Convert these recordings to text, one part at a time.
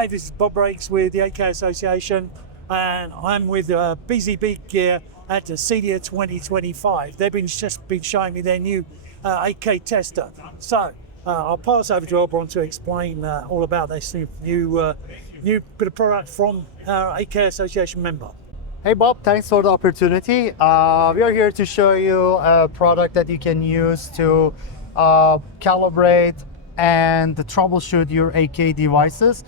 Hi, this is Bob Raikes with the AK Association, and I'm with BZBGear at the CEDIA 2025. They've just been showing me their new AK tester. So I'll pass over to Elbron to explain all about this new bit of product from our AK Association member. Hey Bob, thanks for the opportunity. We are here to show you a product that you can use to calibrate and troubleshoot your AK devices.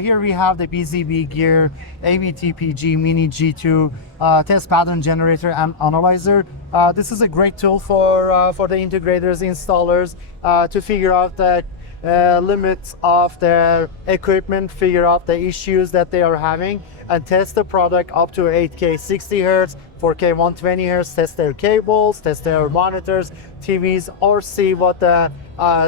Here we have the BZBGear AVTPG Mini G2 test pattern generator and analyzer. This is a great tool for the integrators, installers to figure out the limits of their equipment, figure out the issues that they are having, and test the product up to 8K 60 Hz, 4K 120 Hz, test their cables, test their monitors, TVs, or see what the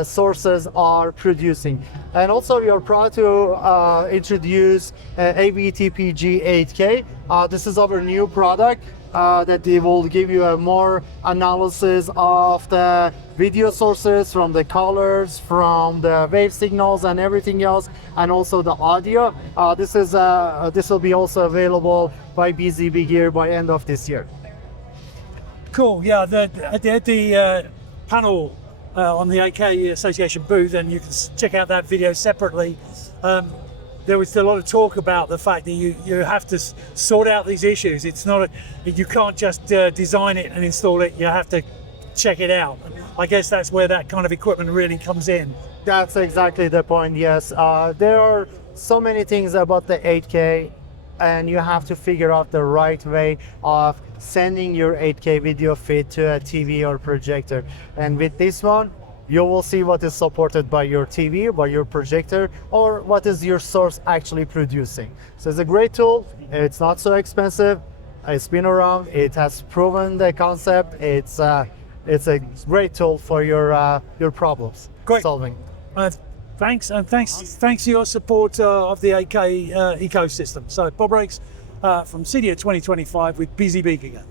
sources are producing. And also we are proud to introduce AVTPG 8K. This is our new product that they will give you a more analysis of the video sources, from the colors, from the wave signals and everything else, and also the audio. This will be also available by BZBGear by end of this year. Cool. Yeah, at the panel on the AK Association booth, and you can check out that video separately. There was a lot of talk about the fact that you have to sort out these issues. It's not you can't just design it and install it. You have to check it out. I guess that's where that kind of equipment really comes in. That's exactly the point. Yes, there are so many things about the 8K, and you have to figure out the right way of sending your 8K video feed to a TV or projector. And with this one, you will see what is supported by your TV, by your projector, or what is your source actually producing. So it's a great tool. It's not so expensive. It's been around. It has proven the concept. It's a great tool for your problems solving. Thanks to your support of the AK ecosystem. So Bob Raikes from CEDIA 2025 with BZBGear.